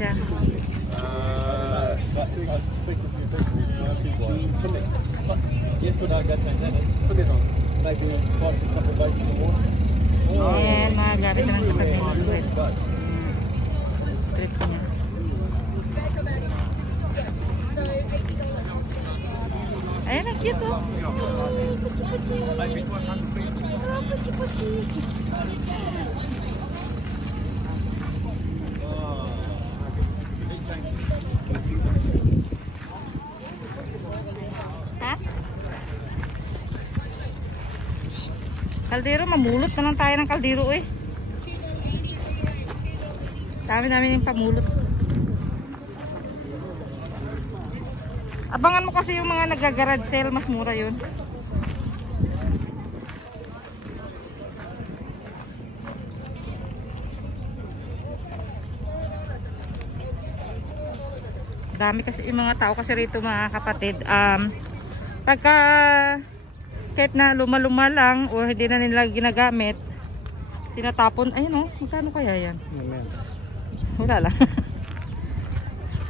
siya. Ayan, mga gamit naman sa pag-trip. Trip niya. Ayan, ang cute oh. Ha? Kaldero, mamulot na lang tayo ng kaldero eh. Dami-dami yung pamulot. Abangan mo kasi yung mga nagagarage sale, mas mura yun. Dami kasi yung mga tao kasi rito mga kapatid. Pagka kahit na luma-luma lang o hindi na nila ginagamit, tinatapon. Ayun oh, magkano kaya yan? Wala lang.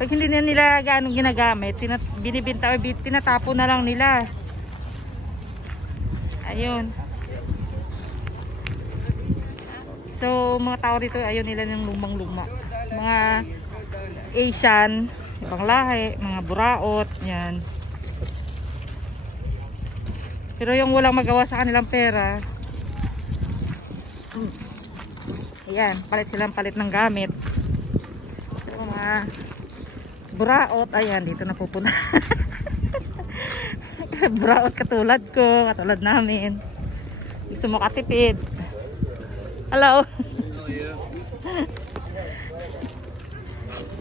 Pag hindi na nila gaano ginagamit, binibinta o tinatapon na lang nila. Ayun. So, mga tao dito, ayaw nila ng lumang-luma. Mga Asian, ibang lahi, mga buraot, yan. Pero yung walang magawa sa kanilang pera, ayan, palit ng gamit. So, mga buraot, ayan, dito na pupunta. Buraot katulad ko, katulad namin. Gusto mo katipid. Hello.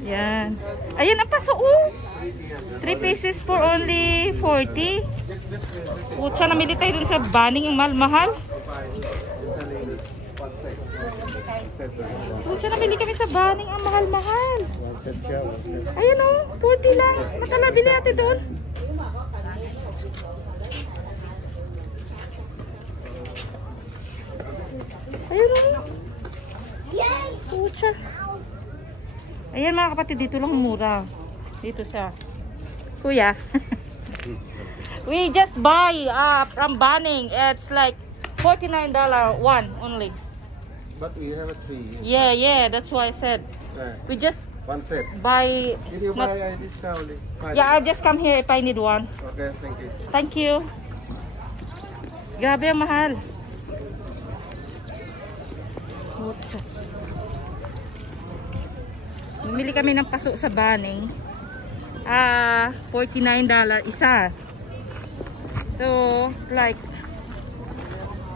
Yan. Ayan ang paso. 3 pieces for only 40. Putsa, namili tayo dun sa baning ang mahal-mahal. Putsa, namili kami sa baning ang mahal-mahal. Ayan o, 40 lang. Matala, bili natin doon. Ayan o. Putsa. Ayan mga kapatid, dito lang mura. Dito sa Kuya. We just buy from Baning. It's like $49 one only. But we have a tree. Yeah, that's why I said. We just One set. buy. Did you buy this now? Yeah, I'll just come here if I need one. Okay, thank you. Thank you. Grabe ang mahal. Bumili kami ng paso sa Baning. $49 isa. So, like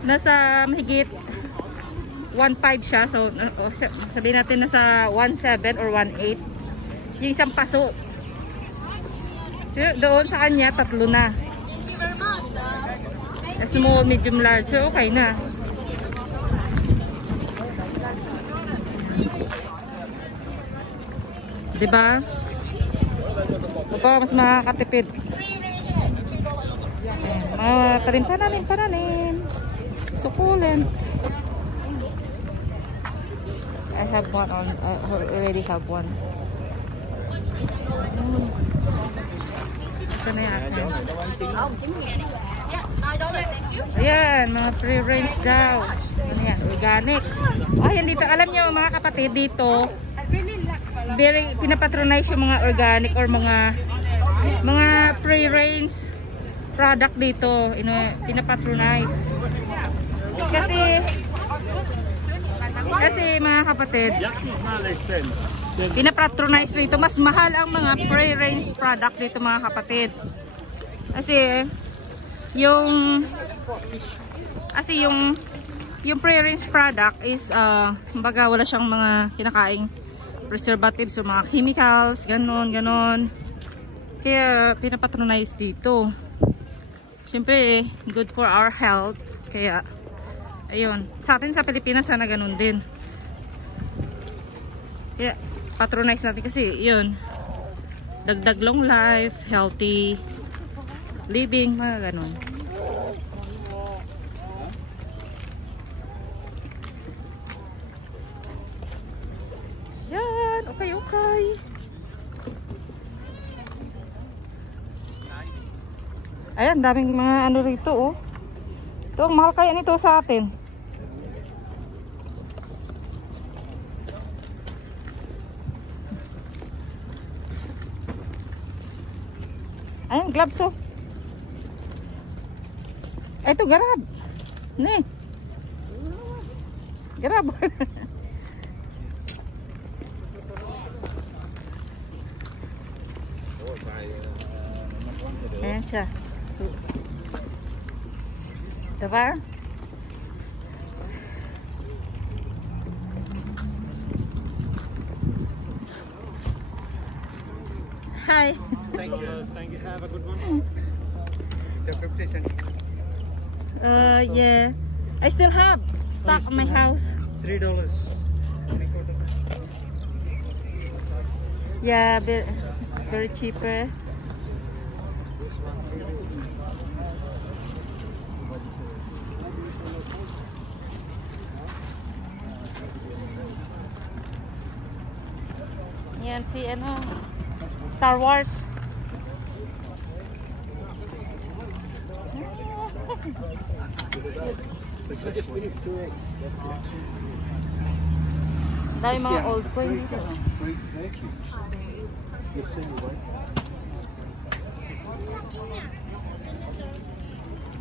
nasa mahigit 1.5 siya. So, sabihin natin nasa 1.7 or 1.8 yung isang paso. Doon sa kanya, 3 na. Small, medium, large. So, okay na. Diba? Ito, mas makakatipid. Pananim. Sukulin. I have one on. I already have one. Ito na yan. Ayan, mga free range daw. Ano yan? Organic. Ayan dito. Alam nyo mga kapatid dito, very pinapatronize yung mga organic or mga free range product dito. Pinapatronize. Kasi mga kapatid, pinapatronize dito. Mas mahal ang mga free range product dito mga kapatid. Kasi yung free range product is kumbaga wala siyang mga kinakaing preservatives o mga chemicals, ganon. Kaya pinapatronize dito. Siyempre, good for our health. Kaya, ayun. Sa atin sa Pilipinas, sana ganon din. Kaya, patronize natin kasi, yun. Dagdag long life, healthy living, mga ganon. Yan. Okay, okay. Ayan, daming mga ano rito, oh. Ito, ang mahal kaya nito sa atin. Ayan, gloves, oh. Ito, garab. Ne. Garab. Ayan siya. Diba? Hi. Thank you. Thank you. Have a good one. The 50 cents. Yeah. I still have stock in my house. $3. Yeah, very cheaper. Yan si ano, Star Wars. Dahil mga old coin dito.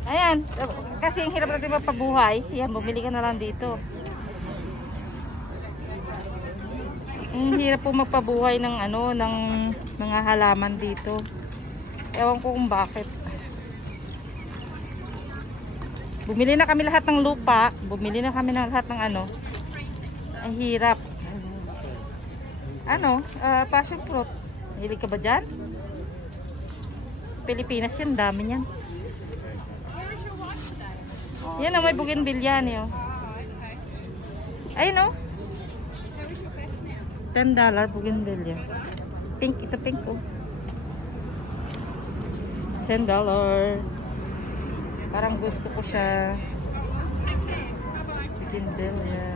Ayan, kasi ang hirap natin mapabuhay. Yan, bumili ka na lang dito. Ang hirap po magpabuhay ng ano, ng mga halaman dito. Ewan ko kung bakit. Bumili na kami lahat ng lupa, bumili na kami ng lahat ng ano. Ang hirap. Ano, passion fruit. Hilig ka ba dyan? Pilipinas yan, dami yan. Yan o, may bougainvillea niyo. Ayun o. $10 bougainvillea. Pink, ito pink oh. $10. Parang gusto ko siya. Bougainvillea.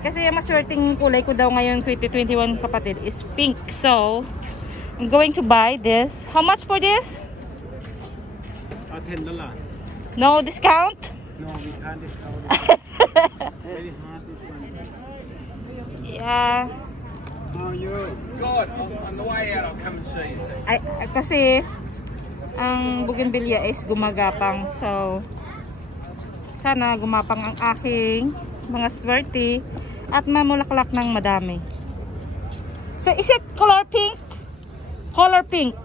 Kasi yung maswerteng kulay ko daw ngayon 2021 kapatid is pink. So, I'm going to buy this. How much for this? $10. No discount? No, we can't discount it. Very hard this one. Yeah. How are you? Good. On the way out, I'll come and see you. Ay, kasi ang bougainvillea is gumagapang. So, sana gumapang ang aking mga swerte at mamulaklak ng madami. So, is it color pink? Color pink.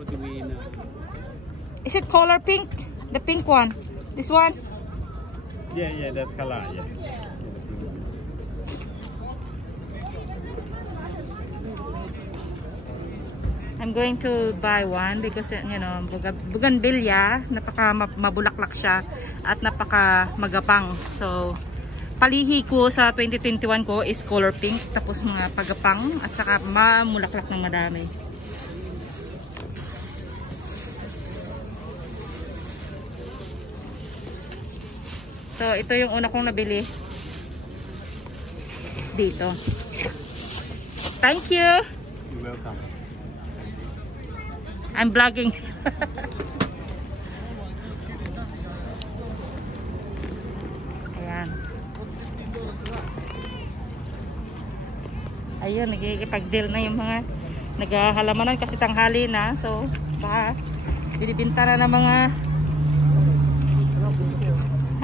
What do we know? Is it color pink? The pink one. This one? Yeah, that's color, yeah. I'm going to buy one because you know, bougainvillea, napaka mabulaklak siya at napaka magapang. So, palihi ko sa 2021 ko is color pink, tapos mga pagapang at saka mamulaklak ng madami. So, ito yung una kong nabili dito. Thank you. You're welcome. I'm vlogging. Ayan. Ayun, nagkikipag-deal na yung mga naghahalamanan kasi tanghali na. So, baka binibinta na ng mga...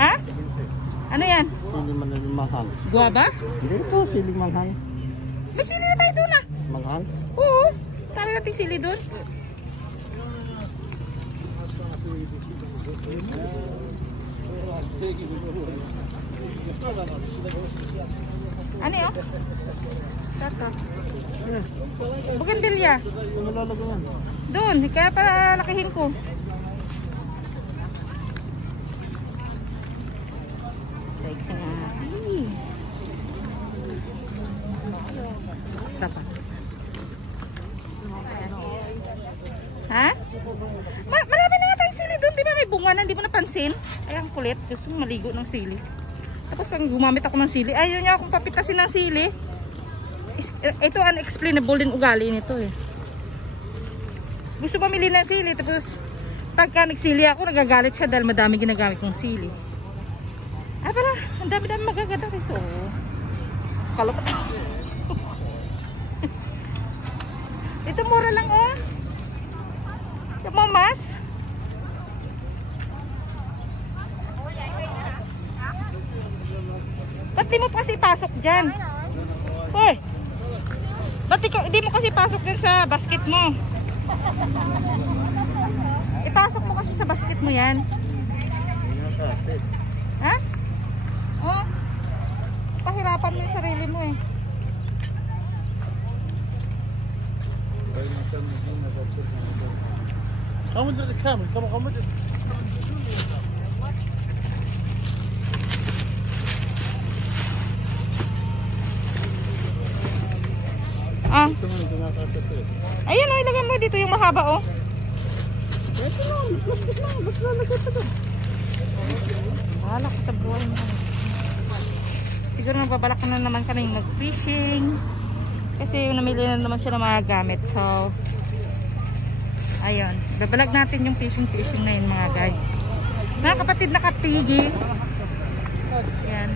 Ha? Ano yan? Sili manghang. Guava? Hindi po, sili manghang. May sili na tayo doon ah. Manghang? Oo. Tara natin sili doon. Ano yun? Saka. Bougainvillea. Ano lalagawan? Doon, kaya pala lakihin ko. Thanks nga. Dapat. Ha? Marami na nga tayong sili doon. Di ba may bunga na? Hindi mo napansin? Ay, ang kulit. Gusto mo maligo ng sili. Tapos pag gumamit ako ng sili, ayaw niya akong papitasin ng sili. ito unexplainable din ugali nito eh. Gusto pamili ng sili, tapos pagka nagsili ako, nagagalit siya dahil madami ginagamit kong sili. Ah pala, ang dami-dami magaganda rito. Kalok. Ito mura lang oh. Ito mamas. Ba't di mo kasi pasok dyan? Hoy! Ba't di mo kasi pasok dyan sa basket mo? Ipasok mo kasi sa basket mo yan. Ha? Oh? Pahirapan mo yung sarili mo eh. Come with the camera. Come with it. Ah. Ayan oh, ilagay mo dito yung mahaba oh. Bahala ka sa buhay mo. Siguro nababalak na naman kami mag-fishing. Kasi namili na naman siya ng mga gamit. So, ayun. Babalag natin yung fishing na yun mga guys. Mga kapatid na kapigi. Ayan.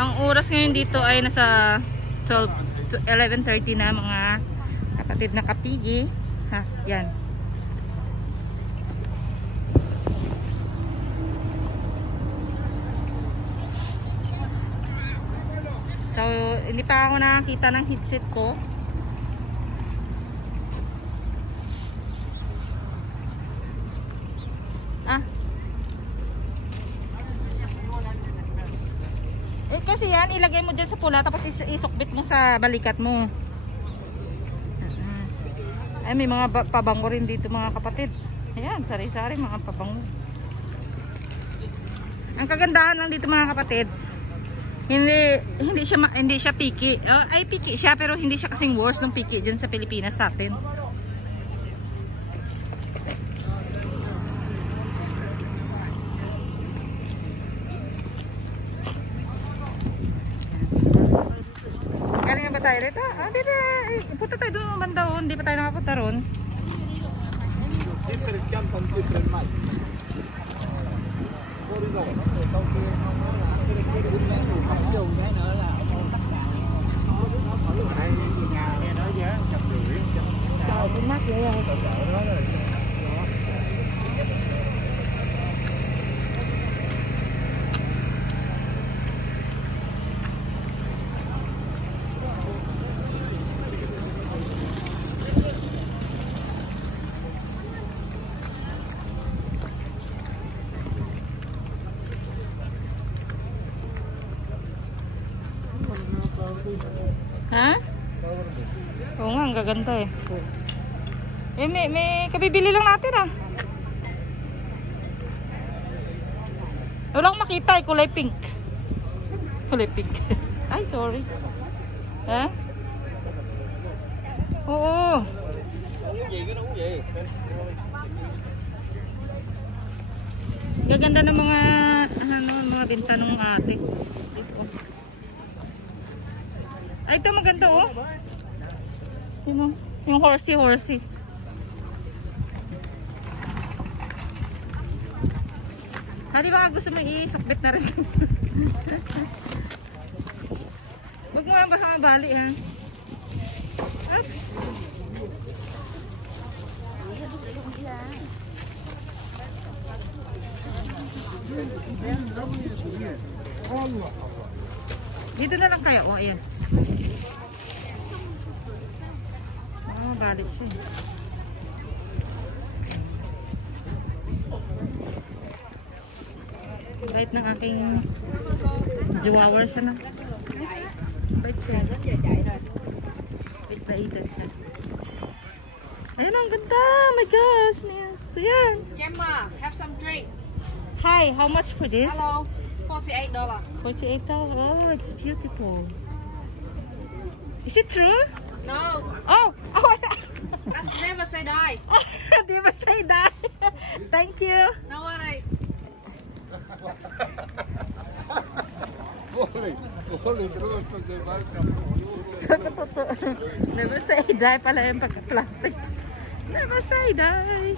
Ang oras ngayon dito ay nasa 11:30 na mga kapatid na kapigi. Ha, yan. So, hindi pa ako nakakita ng headset ko. Ah. Kasi yan, ilagay mo dyan sa pula tapos isukbit mo sa balikat mo. Ay, may mga pabango rin dito mga kapatid. Ayan, sari-sari mga pabango. Ang kagandahan lang dito mga kapatid, hindi siya picky. Ay, picky siya pero hindi siya kasing worse ng picky dyan sa Pilipinas sa atin. Tayo rito. Ah, di ba? Punta tayo doon ang banda doon. Hindi pa tayo nakapunta ron. Different camp and different match. Ha? Oo nga, ang gaganda eh. Eh, may kabibili lang natin ah. Wala akong makita eh, kulay pink. Kulay pink. Ay, sorry. Ha? Oo. Gaganda ng mga mga binta ng ate. Ito. Ay, ito maganda oh. Yung horsey. Di ba gusto mo i-sukbit na rin? Huwag mo baka mabali ha. Oops. Dito na lang kaya. Oh, ayan. Mabalik siya. Bait ng aking chihuahua siya na. Bait siya. Bait-baitan siya. Ayun, ang ganda. My gosh. Ayan. Gemma, have some drink. Hi, how much for this? Hello, $48. $48. Oh, it's beautiful. Is it true? No, Oh! that's never say die. Never say that. Thank you. No worry. Oli grosso de vaca. Totoo. Never say die pala yung pagka-plastic. Never say die.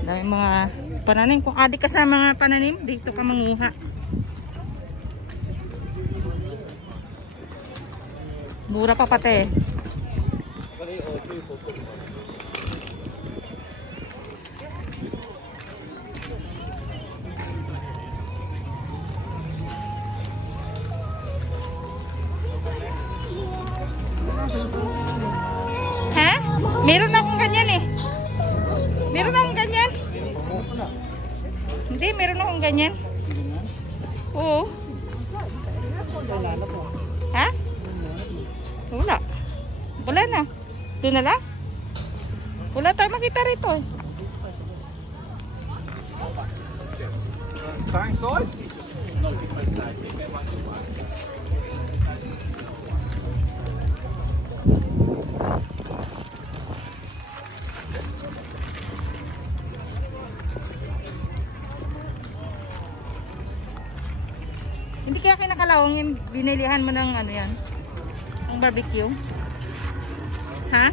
Dami mga pananim. Kung adik ka sa mga pananim, dito ka manguha. Mura pa pati. Ha? Meron akong ganyan eh. Meron akong ganyan. Hindi, meron akong ganyan. Oo. Ha? Wala. Wala na. Doon na lang. Wala tayo makita rito eh. Same size? Hindi kaya kinakalawang yung binilihan mo ng ano yan? Ng barbecue? Ha?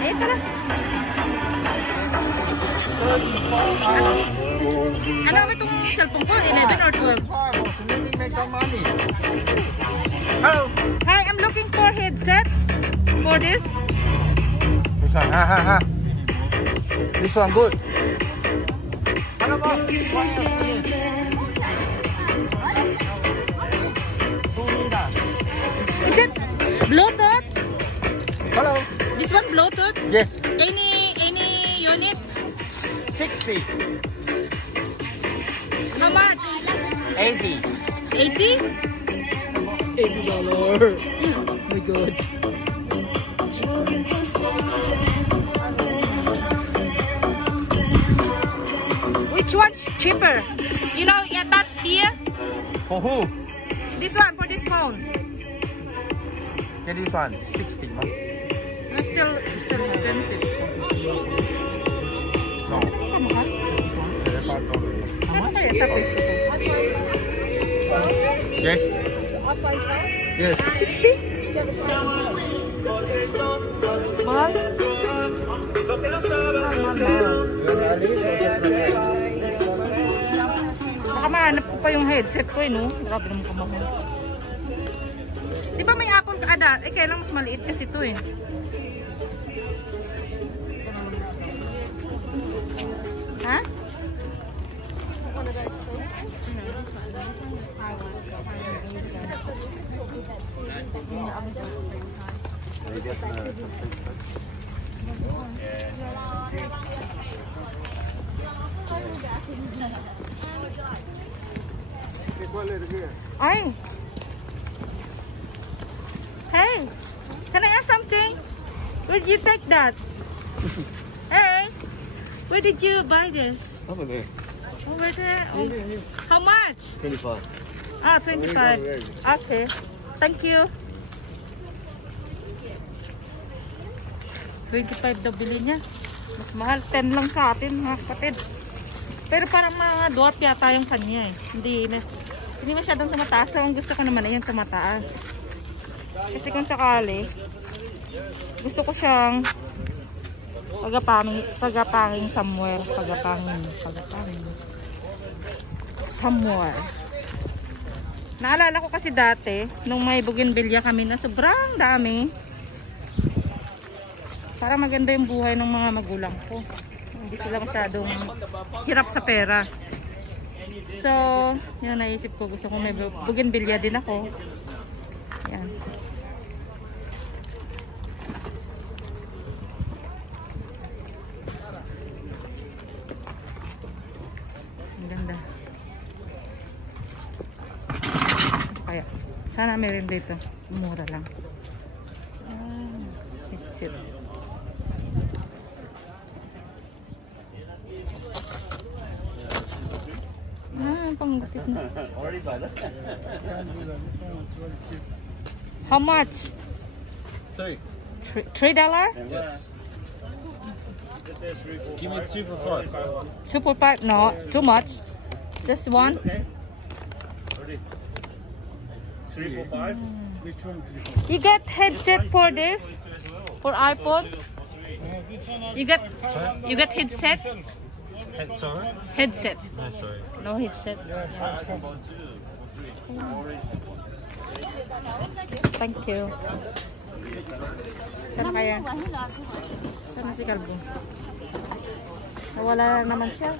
Eh, tara. Ano ba itong cellphone ko? 11 or 12? Make some money. Hello. Hi, I'm looking for headset for this. This one, ha. This one good. Hello, boss. Is it Bluetooth? Hello. This one Bluetooth? Yes. Any unit? 60. How much? 80. 80? $80. Oh my god. Which one's cheaper? You know, yeah, that's here. For who? This one for this phone. Get this one. 60. Huh? No, still expensive. No. Ano kaya sa peso to? Yes. Yes. 60? Mahal? Baka mahanap ko pa yung headset ko eh, no? Grabe naman kamahal. Di ba may Apple ka ada? Eh, kailang mas maliit kasi ito eh. Ha? Ay! Hey! Can I ask something? Where did you take that? Hey! Where did you buy this? Over there. Over there? Oh. How much? 25. Ah, 25. Okay. Thank you. 25 daw bili niya. Mas mahal. 10 lang sa atin, mga kapatid. Pero parang mga dwarf yata yung kanya eh. Hindi masyadong tumataas. So, ang gusto ko naman ay yung tumataas. Kasi kung sakali, gusto ko siyang pagapanging somewhere. Pagapangin. Somewhere. Naalala ko kasi dati, nung may bougainvillea kami na sobrang dami. Para maganda yung buhay ng mga magulang ko. Hindi sila masyadong hirap sa pera. So, yun naisip ko. Gusto ko may bougainvillea din ako. Yan. Ang ganda. Kaya, sana meron dito. Mura lang. It's it. pang gupit na. Already bought it. Can't do that. This one is very cheap. How much? 3. $3? Yes. This is 3 for Give me 2 for 5. 2 for 5? No, too much. Just one. Okay. Ready. 3 for 5. Which one? 3 for You get headset for this? For iPod? This one You get headset? sorry? Headset. No, sorry. No headset. Thank you. Sana kaya? Sana si Kalbo? Nawala na naman siya.